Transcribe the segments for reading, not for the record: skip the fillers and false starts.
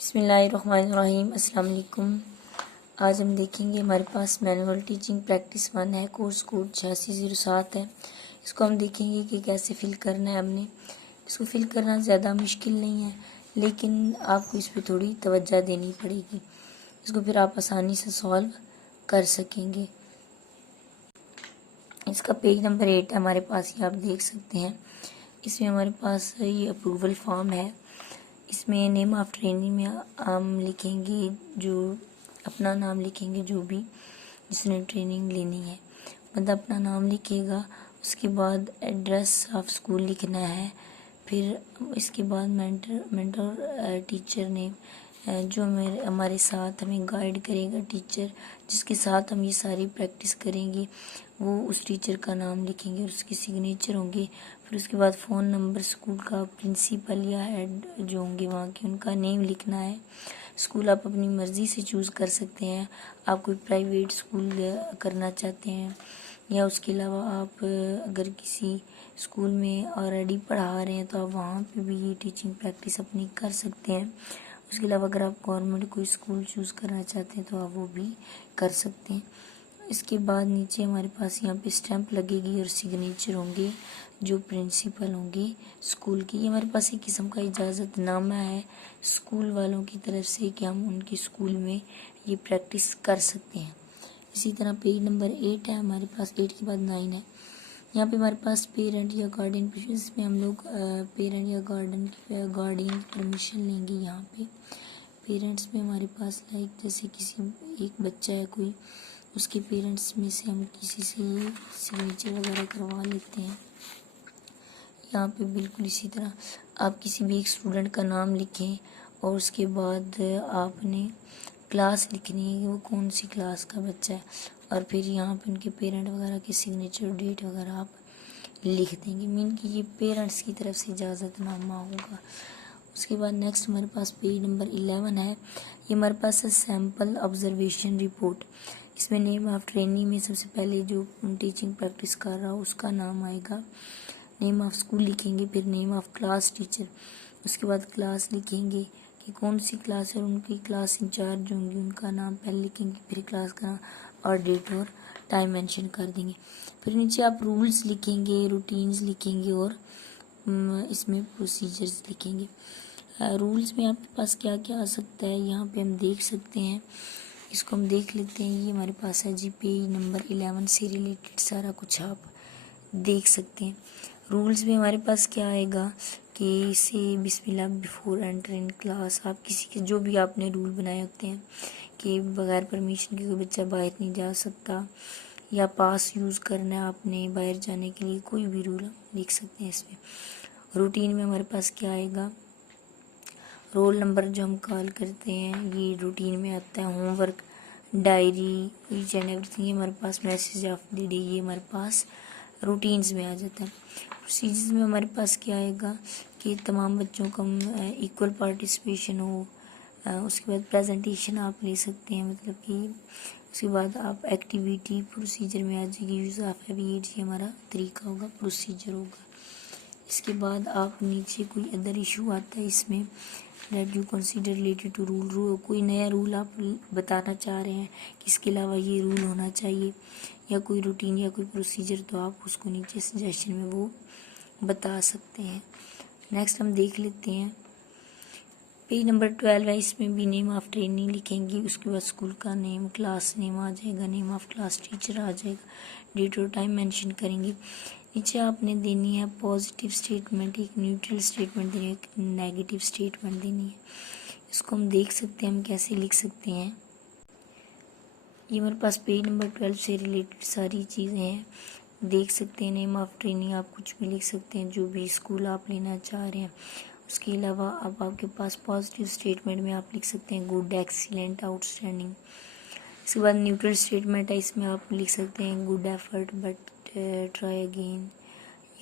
बिस्मिल्लाहिर्रहमानिर्रहीम। अस्सलाम वालेकुम। आज हम देखेंगे, हमारे पास मैनुअल टीचिंग प्रैक्टिस 1 है, कोर्स कोड 8607 है। इसको हम देखेंगे कि कैसे फ़िल करना है। हमने इसको फ़िल करना ज़्यादा मुश्किल नहीं है, लेकिन आपको इस पर थोड़ी तवज्जो देनी पड़ेगी। इसको फिर आप आसानी से सॉल्व कर सकेंगे। इसका पेज नंबर 8 है हमारे पास, ये आप देख सकते हैं। इसमें हमारे पास ये अप्रूवल फॉर्म है। इसमें नेम ऑफ ट्रेनिंग में हम लिखेंगे, जो अपना नाम लिखेंगे, जो भी जिसने ट्रेनिंग लेनी है मतलब अपना नाम लिखेगा। उसके बाद एड्रेस ऑफ स्कूल लिखना है। फिर इसके बाद मेंटर टीचर नेम, जो हमारे साथ हमें गाइड करेगा, टीचर जिसके साथ हम ये सारी प्रैक्टिस करेंगे, वो उस टीचर का नाम लिखेंगे और उसके सिग्नेचर होंगे। फिर उसके बाद फ़ोन नंबर, स्कूल का प्रिंसिपल या हेड जो होंगे वहाँ के, उनका नेम लिखना है। स्कूल आप अपनी मर्ज़ी से चूज़ कर सकते हैं। आप कोई प्राइवेट स्कूल करना चाहते हैं या उसके अलावा आप अगर किसी स्कूल में ऑलरेडी पढ़ा रहे हैं तो आप वहाँ पे भी ये टीचिंग प्रैक्टिस अपनी कर सकते हैं। उसके अलावा अगर आप गवर्नमेंट कोई स्कूल चूज़ करना चाहते हैं तो आप वो भी कर सकते हैं। इसके बाद नीचे हमारे पास यहाँ पे स्टैंप लगेगी और सिग्नेचर होंगे जो प्रिंसिपल होंगे स्कूल की। ये हमारे पास एक किस्म का इजाज़तनामा है स्कूल वालों की तरफ से कि हम उनके स्कूल में ये प्रैक्टिस कर सकते हैं। इसी तरह पेज नंबर 8 है हमारे पास, 8 के बाद 9 है। यहाँ पे हमारे पास पेरेंट या गार्डियन, इसमें हम लोग पेरेंट या गार्डियन की परमिशन लेंगे। यहाँ पे पेरेंट्स में हमारे पास लाइक जैसे किसी एक बच्चा है कोई, उसके पेरेंट्स में से हम किसी से सिग्नेचर वगैरह करवा लेते हैं। यहाँ पे बिल्कुल इसी तरह आप किसी भी एक स्टूडेंट का नाम लिखें और उसके बाद आपने क्लास लिखनी है कि वो कौन सी क्लास का बच्चा है, और फिर यहाँ पे उनके पेरेंट वगैरह के सिग्नेचर, डेट वगैरह आप लिख देंगे। मीन कि ये पेरेंट्स की तरफ से इजाज़तनामा होगा। उसके बाद नेक्स्ट हमारे पास पेज नंबर 11 है। ये हमारे पास है सैम्पल ऑब्जर्वेशन रिपोर्ट। इसमें नेम ऑफ ट्रेनी में सबसे पहले जो टीचिंग प्रैक्टिस कर रहा हो उसका नाम आएगा, नेम ऑफ स्कूल लिखेंगे, फिर नेम ऑफ क्लास टीचर, उसके बाद क्लास लिखेंगे कि कौन सी क्लास है, उनकी क्लास इंचार्ज होंगी उनका नाम पहले लिखेंगे, फिर क्लास का और डेट और टाइम मेंशन कर देंगे। फिर नीचे आप रूल्स लिखेंगे, रूटीन्स लिखेंगे और इसमें प्रोसीजर्स लिखेंगे। रूल्स में आपके पास क्या क्या आ सकता है यहाँ पे हम देख सकते हैं। इसको हम देख लेते हैं। ये हमारे पास है जी पेज नंबर 11 से रिलेटेड सारा कुछ आप देख सकते हैं। रूल्स में हमारे पास क्या आएगा कि से बिस्मिल्लाह बिफोर एंटरिंग क्लास, आप किसी के जो भी आपने रूल बनाए होते हैं कि बगैर परमिशन के कोई बच्चा बाहर नहीं जा सकता, या पास यूज़ करना है आपने बाहर जाने के लिए, कोई भी रूल हम लिख सकते हैं इसमें। रूटीन में हमारे पास क्या आएगा, रोल नंबर जो हम कॉल करते हैं ये रूटीन में आता है। Homework, diary, each and everything, ये हमारे पास मैसेज ऑफ द डे, ये हमारे पास रूटीन्स में आ जाता है। प्रोसीजर्स में हमारे पास क्या आएगा कि तमाम बच्चों का इक्वल पार्टिसिपेशन हो। उसके बाद प्रेजेंटेशन आप ले सकते हैं, मतलब कि उसके बाद आप एक्टिविटी प्रोसीजर में आ जाएगी। यूज़ ऑफ हैबिट्स, ये हमारा तरीका होगा, प्रोसीजर होगा। इसके बाद आप नीचे कोई अदर इशू आता है इसमें, that you consider related to rule, कोई नया रूल आप बताना चाह रहे हैं कि इसके अलावा ये रूल होना चाहिए या कोई रूटीन या कोई प्रोसीजर, तो आप उसको नीचे सजेशन में वो बता सकते हैं। नेक्स्ट हम देख लेते हैं पेज नंबर 12 है। इसमें भी नेम ऑफ ट्रेनिंग लिखेंगे, उसके बाद स्कूल का नेम, क्लास नेम आ जाएगा, नेम ऑफ क्लास टीचर आ जाएगा, डेट और टाइम मेंशन करेंगे। नीचे आपने देनी है पॉजिटिव स्टेटमेंट, एक न्यूट्रल स्टेटमेंट देनी है, एक नेगेटिव स्टेटमेंट देनी है। इसको हम देख सकते हैं हम कैसे लिख सकते हैं। ये हमारे पास पेज नंबर 12 से रिलेटेड सारी चीज़ें हैं, देख सकते हैं। नेम ऑफ ट्रेनिंग आप कुछ भी लिख सकते हैं, जो भी स्कूल आप लेना चाह रहे हैं। उसके अलावा अब आपके पास पॉजिटिव स्टेटमेंट में आप लिख सकते हैं गुड, एक्सीलेंट, आउटस्टैंडिंग। इसके बाद न्यूट्रल स्टेटमेंट है, इसमें आप लिख सकते हैं good effort but try again,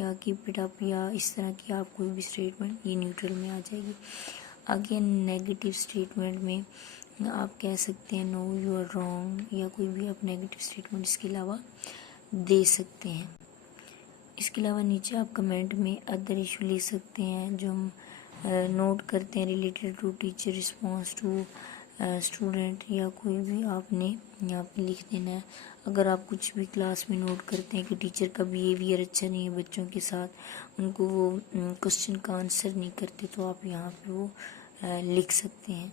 या कीप इट अप, या इस तरह की आप कोई भी स्टेटमेंट ये न्यूट्रल में आ जाएगी। आगे नेगेटिव स्टेटमेंट में आप कह सकते हैं नो यू आर रॉन्ग, या कोई भी आप नेगेटिव स्टेटमेंट इसके अलावा दे सकते हैं। इसके अलावा नीचे आप कमेंट में अदर इशू ले सकते हैं, जो हम नोट करते हैं related to teacher, response to student, या कोई भी आपने यहाँ पे लिख देना है। अगर आप कुछ भी क्लास में नोट करते हैं कि टीचर का बिहेवियर अच्छा नहीं है बच्चों के साथ, उनको वो क्वेश्चन का आंसर नहीं करते, तो आप यहाँ पे वो लिख सकते हैं।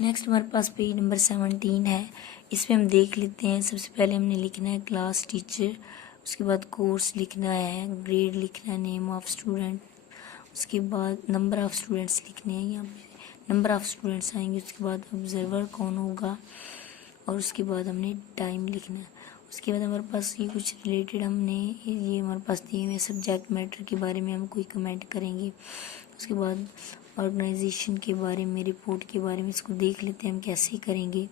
नेक्स्ट हमारे पास पेज नंबर 17 है। इसमें हम देख लेते हैं। सबसे पहले हमने लिखना है क्लास टीचर, उसके बाद कोर्स लिखना है, ग्रेड लिखना है, नेम ऑफ स्टूडेंट, उसके बाद नंबर ऑफ़ स्टूडेंट्स लिखने हैं। यहाँ पे नंबर ऑफ़ स्टूडेंट्स आएंगे, उसके बाद ऑब्जर्वर कौन होगा, और उसके बाद हमने टाइम लिखना है। उसके बाद हमारे पास ये कुछ रिलेटेड हमने ये हमारे पास दिए हुए सब्जेक्ट मैटर के बारे में हम कोई कमेंट करेंगे। उसके बाद ऑर्गेनाइजेशन के बारे में, रिपोर्ट के बारे में, इसको देख लेते हैं हम कैसे करेंगे।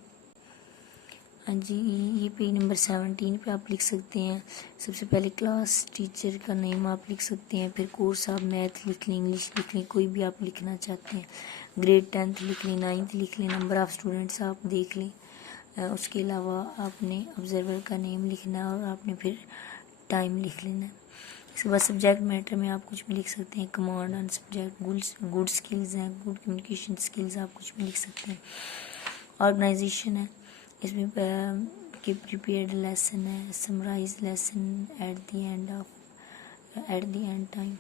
हाँ जी, ये पेज नंबर 17 पे आप लिख सकते हैं। सबसे पहले क्लास टीचर का नेम आप लिख सकते हैं, फिर कोर्स आप मैथ लिख लें, इंग्लिश लिख लें, कोई भी आप लिखना चाहते हैं, ग्रेड 10th लिख लें, 9th लिख लें, नंबर ऑफ़ स्टूडेंट्स आप देख लें। उसके अलावा आपने ऑब्जर्वर का नेम लिखना है और आपने फिर टाइम लिख लेना है। इसके बाद सब्जेक्ट मैटर में आप कुछ भी लिख सकते हैं, command on subject, good skills हैं, गुड कम्युनिकेशन स्किल्स, आप कुछ भी लिख सकते हैं। ऑर्गेनाइजेशन है, इसमें कि प्रिपेयर्ड लेसन है, summarise lesson at the end time.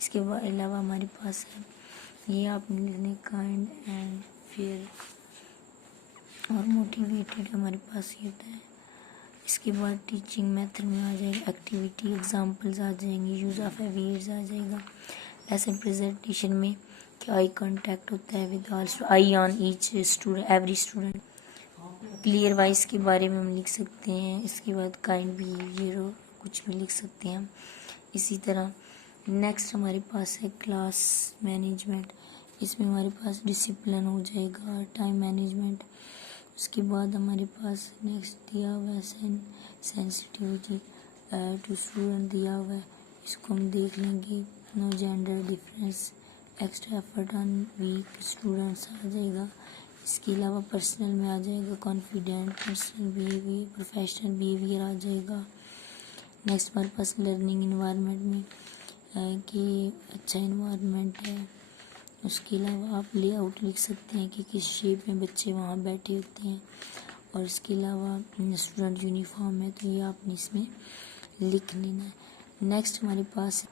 इसके अलावा हमारे पास है ये आपने लिखने काइंड एंड फेयर और मोटिवेटेड, हमारे पास ये होता है। इसके बाद टीचिंग मेथड में आ जाएगा, एक्टिविटी एग्जांपल्स आ जाएंगे, यूज़ ऑफ अवेयर्स आ जाएगा। लेसन प्रेजेंटेशन में क्या आई कांटेक्ट होता है with all I on each student, every student. Clear wise के बारे में हम लिख सकते हैं। इसके बाद काइंड बिहेवियर और कुछ भी लिख सकते हैं हम। इसी तरह नेक्स्ट हमारे पास है क्लास मैनेजमेंट। इसमें हमारे पास डिसिप्लिन हो जाएगा, टाइम मैनेजमेंट। उसके बाद हमारे पास नेक्स्ट दिया हुआ है सेंसिटिविटी टू स्टूडेंट दिया हुआ है, इसको हम देख लेंगे। No gender difference, extra effort on weak students आ जाएगा। इसके अलावा पर्सनल में आ जाएगा confident, personal behaviour, professional behaviour आ जाएगा। नेक्स्ट हमारे पास लर्निंग इन्वायरमेंट में कि अच्छा इन्वायरमेंट है। उसके अलावा आप लेआउट लिख सकते हैं कि किस शेप में बच्चे वहाँ बैठे होते हैं। और इसके अलावा स्टूडेंट यूनिफॉर्म है, तो ये आपने इसमें लिख लेना है। नेक्स्ट हमारे पास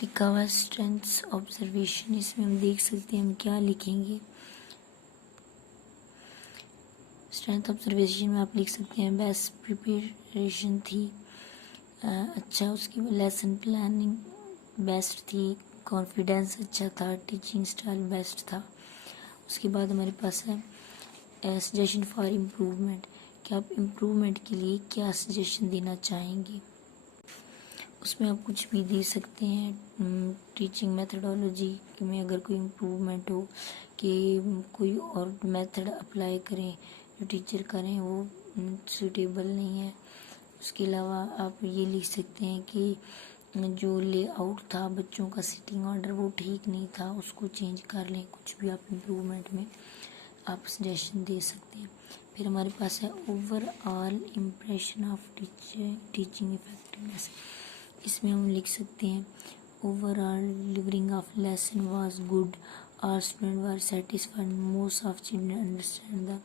लिखा हुआ है स्ट्रेंथ्स ऑब्जर्वेशन। इसमें हम देख सकते हैं हम क्या लिखेंगे। स्ट्रेंथ ऑब्जर्वेशन में आप लिख सकते हैं बेस्ट प्रिपरेशन थी, अच्छा। उसकी लेसन प्लानिंग बेस्ट थी, कॉन्फिडेंस अच्छा था, टीचिंग स्टाइल बेस्ट था। उसके बाद हमारे पास है सजेशन फॉर इम्प्रूवमेंट, कि आप इम्प्रूवमेंट के लिए क्या सजेशन देना चाहेंगे। उसमें आप कुछ भी दे सकते हैं। टीचिंग मेथडोलॉजी में अगर कोई इम्प्रूवमेंट हो, कि कोई और मेथड अप्लाई करें, जो टीचर करें वो सूटेबल नहीं है। उसके अलावा आप ये लिख सकते हैं कि जो लेआउट था बच्चों का सिटिंग ऑर्डर वो ठीक नहीं था, उसको चेंज कर लें। कुछ भी आप इम्प्रूवमेंट में आप सजेशन दे सकते हैं। फिर हमारे पास है overall impression of teaching effectiveness. इसमें हम लिख सकते हैं overall delivering of lesson was good, our student were satisfied, most of children understand the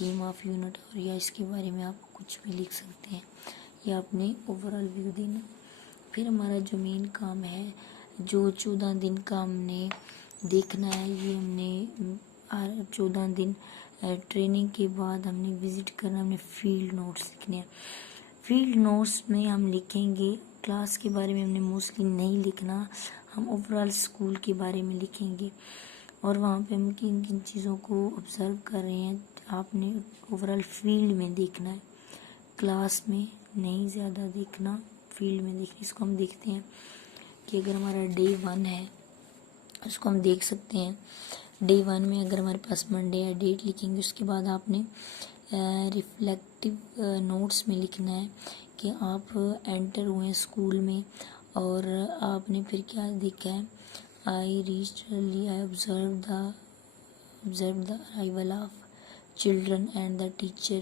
theme of unit. और या इसके बारे में आप कुछ भी लिख सकते हैं, या आपने ओवरऑल व्यू देना। फिर हमारा जो मेन काम है, जो 14 दिन का हमने देखना है, ये हमने 14 दिन ट्रेनिंग के बाद हमने विज़िट करना, हमने फील्ड नोट्स लिखने हैं। फील्ड नोट्स में हम लिखेंगे क्लास के बारे में हमने मोस्टली नहीं लिखना, हम ओवरऑल स्कूल के बारे में लिखेंगे। और वहाँ पे हम किन किन चीज़ों को ऑब्ज़र्व कर रहे हैं आपने ओवरऑल फील्ड में देखना है, क्लास में नहीं ज़्यादा देखना, फील्ड में देखना। इसको हम देखते हैं कि अगर हमारा डे 1 है, उसको हम देख सकते हैं। डे 1 में अगर हमारे पास मंडे है, डेट लिखेंगे। उसके बाद आपने रिफ्लेक्टिव नोट्स में लिखना है कि आप एंटर हुए स्कूल में और आपने फिर क्या देखा है। I reached early, I observe the arrival of children and the teacher.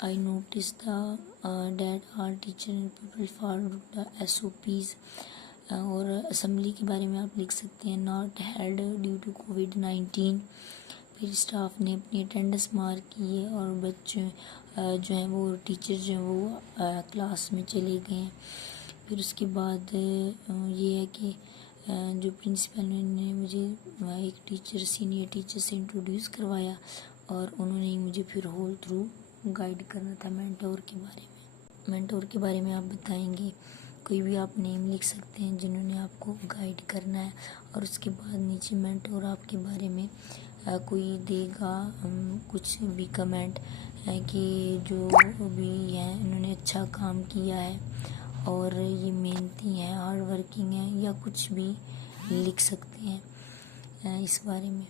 I noticed that all teacher and people followed the SOPs. और असम्बली के बारे में आप लिख सकते हैं नॉट हेल्ड ड्यू टू कोविड-19। फिर स्टाफ ने अपनी अटेंडेंस मार्क की है और बच्चे जो हैं वो टीचर जो हैं वो क्लास में चले गए हैं। फिर उसके बाद ये है कि जो प्रिंसिपल ने मुझे एक टीचर सीनियर टीचर से इंट्रोड्यूस करवाया और उन्होंने ही मुझे फिर होल थ्रू गाइड करना था मेंटोर के बारे में। मेंटोर के बारे में आप बताएंगे, कोई भी आप नेम लिख सकते हैं जिन्होंने आपको गाइड करना है। और उसके बाद नीचे मेंटोर आपके बारे में कोई देगा कुछ भी कमेंट कि जो भी हैं इन्होंने अच्छा काम किया है और ये मेहनती हैं, हार्ड वर्किंग हैं, या कुछ भी लिख सकते हैं इस बारे में,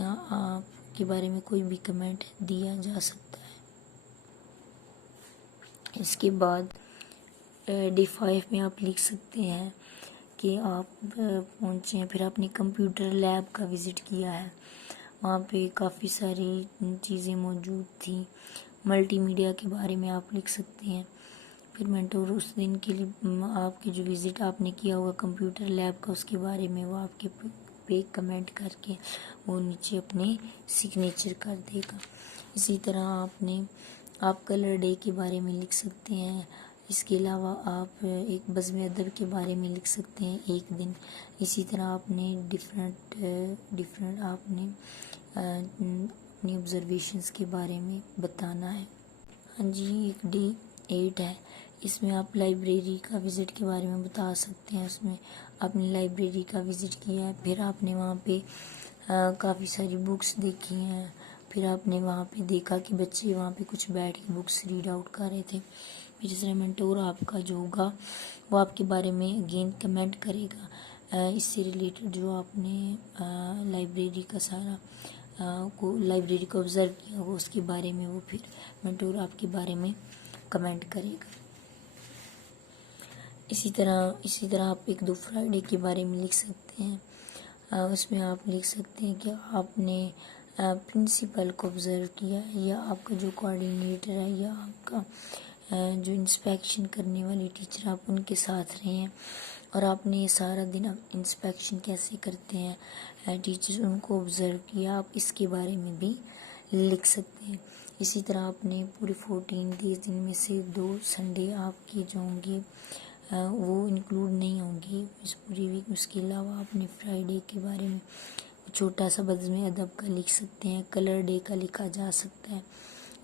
या आपके बारे में कोई भी कमेंट दिया जा सकता है। इसके बाद डे 5 में आप लिख सकते हैं कि आप पहुँचे हैं, फिर आपने कंप्यूटर लैब का विज़िट किया है, वहाँ पे काफ़ी सारी चीज़ें मौजूद थी। मल्टीमीडिया के बारे में आप लिख सकते हैं। फिर मेंटोर उस दिन के लिए आपकी जो विज़िट आपने किया होगा कंप्यूटर लैब का, उसके बारे में वो आपके पे कमेंट करके वो नीचे अपने सिग्नेचर कर देगा। इसी तरह आप कलर डे के बारे में लिख सकते हैं। इसके अलावा आप एक बज़्म अदब के बारे में लिख सकते हैं एक दिन। इसी तरह आपने डिफरेंट आपने अपनी ऑब्जर्वेशंस के बारे में बताना है। हाँ जी, एक डे 8 है, इसमें आप लाइब्रेरी का विज़िट के बारे में बता सकते हैं। उसमें आपने लाइब्रेरी का विज़िट किया है, फिर आपने वहाँ पे काफ़ी सारी बुक्स देखी हैं, फिर आपने वहाँ पे देखा कि बच्चे वहाँ पे कुछ बैठ के बुक्स रीड आउट कर रहे थे। फिर तीसरा मेंटोर आपका जो होगा वो आपके बारे में अगेन कमेंट करेगा इससे रिलेटेड जो आपने लाइब्रेरी का सारा लाइब्रेरी को ऑब्ज़र्व किया होगा उसके बारे में वो फिर मेंटोर आपके बारे में कमेंट करेगा। इसी तरह आप एक दो फ्राइडे के बारे में लिख सकते हैं। उसमें आप लिख सकते हैं कि आपने प्रिंसिपल को ऑब्ज़र्व किया है, या आपका जो कोऑर्डिनेटर है, या आपका जो इंस्पेक्शन करने वाली टीचर आप उनके साथ रहे हैं और आपने ये सारा दिन इंस्पेक्शन कैसे करते हैं टीचर्स उनको ऑब्ज़र्व किया, आप इसके बारे में भी लिख सकते हैं। इसी तरह आपने पूरे 14 डेज दिन में से 2 संडे आपके जो होंगे वो इंक्लूड नहीं होंगे इस पूरी वीक। उसके अलावा आपने फ्राइडे के बारे में छोटा सा बज़्म अदब का लिख सकते हैं, कलर डे का लिखा जा सकता है।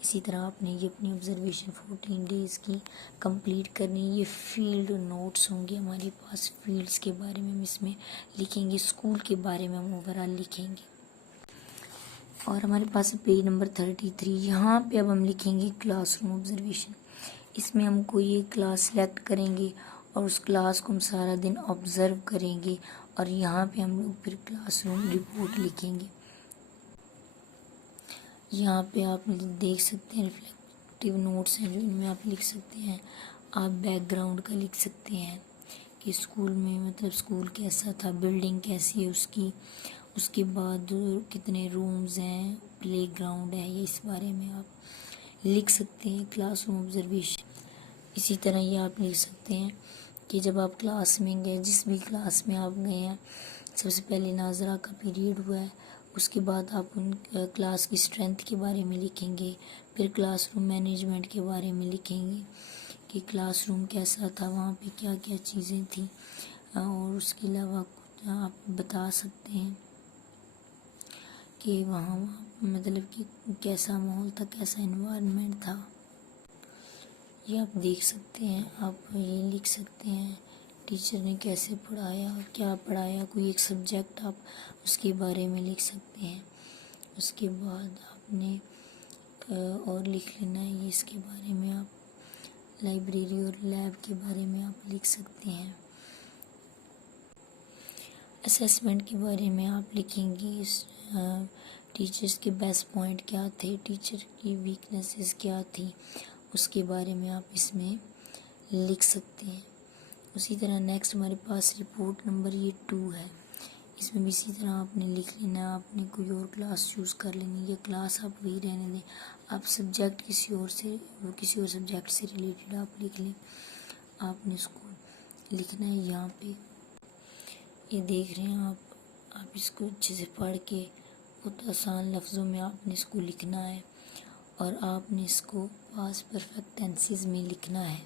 इसी तरह आपने ये अपनी ऑब्जर्वेशन 14 डेज़ की कंप्लीट करनी। ये फील्ड नोट्स होंगे हमारे पास, फील्ड्स के बारे में हम इसमें लिखेंगे, स्कूल के बारे में हम ओवरऑल लिखेंगे। और हमारे पास पेज नंबर 33, यहाँ पे अब हम लिखेंगे क्लासरूम ऑब्जर्वेशन। इसमें हम कोई एक क्लास सेलेक्ट करेंगे और उस क्लास को हम सारा दिन ऑब्ज़र्व करेंगे और यहाँ पे हम लोग फिर क्लासरूम रिपोर्ट लिखेंगे। यहाँ पे आप देख सकते हैं रिफ्लेक्टिव नोट्स हैं जो इनमें आप लिख सकते हैं। आप बैकग्राउंड का लिख सकते हैं कि स्कूल में मतलब स्कूल कैसा था, बिल्डिंग कैसी है उसकी, उसके बाद कितने रूम्स हैं, प्लेग्राउंड है, ये इस बारे में आप लिख सकते हैं क्लासरूम ऑब्जर्वेशन। इसी तरह ये आप लिख सकते हैं कि जब आप क्लास में गए, जिस भी क्लास में आप गए हैं, सबसे पहले नाजरा का पीरियड हुआ है, उसके बाद आप उन क्लास की स्ट्रेंथ के बारे में लिखेंगे, फिर क्लासरूम मैनेजमेंट के बारे में लिखेंगे कि क्लासरूम कैसा था, वहाँ पे क्या क्या चीज़ें थी, और उसके अलावा आप बता सकते हैं कि वहाँ मतलब कि कैसा माहौल था, कैसा एनवायरनमेंट था। ये आप देख सकते हैं, आप ये लिख सकते हैं टीचर ने कैसे पढ़ाया, क्या पढ़ाया, कोई एक सब्जेक्ट आप उसके बारे में लिख सकते हैं। उसके बाद आपने और लिख लेना है ये, इसके बारे में आप लाइब्रेरी और लैब के बारे में आप लिख सकते हैं। असेसमेंट के बारे में आप लिखेंगे, टीचर्स के बेस्ट पॉइंट क्या थे, टीचर की वीकनेसेस क्या थी, उसके बारे में आप इसमें लिख सकते हैं। उसी तरह नेक्स्ट हमारे पास रिपोर्ट नंबर ये 2 है, इसमें भी इसी तरह आपने लिख लेना है। आपने कोई और क्लास चूज़ कर लेनी, ये क्लास आप वही रहने दें, आप सब्जेक्ट किसी और सब्जेक्ट से रिलेटेड आप लिख लें। आपने उसको लिखना है यहाँ पे ये देख रहे हैं आप इसको अच्छे से पढ़ के बहुत आसान लफ्ज़ों में आपने इसको लिखना है और आपने इसको पास्ट परफेक्ट टेंसेस में लिखना है।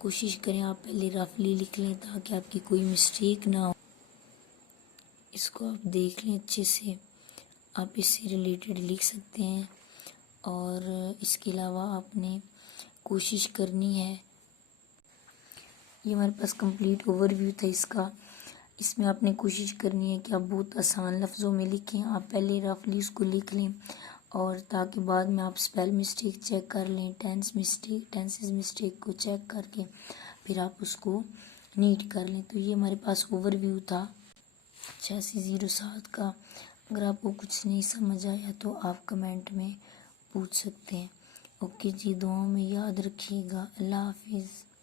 कोशिश करें आप पहले रफली लिख लें ताकि आपकी कोई मिस्टेक ना हो। इसको आप देख लें अच्छे से, आप इससे रिलेटेड लिख सकते हैं। और इसके अलावा आपने कोशिश करनी है, ये हमारे पास कंप्लीट ओवरव्यू था इसका। इसमें आपने कोशिश करनी है कि आप बहुत आसान लफ्ज़ों में लिखें। आप पहले रफली उसको लिख लें और ताकि बाद में आप स्पेल मिस्टेक चेक कर लें, टेंसेस मिस्टेक को चेक करके फिर आप उसको नीट कर लें। तो ये हमारे पास ओवरव्यू था 8607 का। अगर आपको कुछ नहीं समझ आया तो आप कमेंट में पूछ सकते हैं। ओके जी, दुआओं में याद रखिएगा। अल्लाह हाफिज़।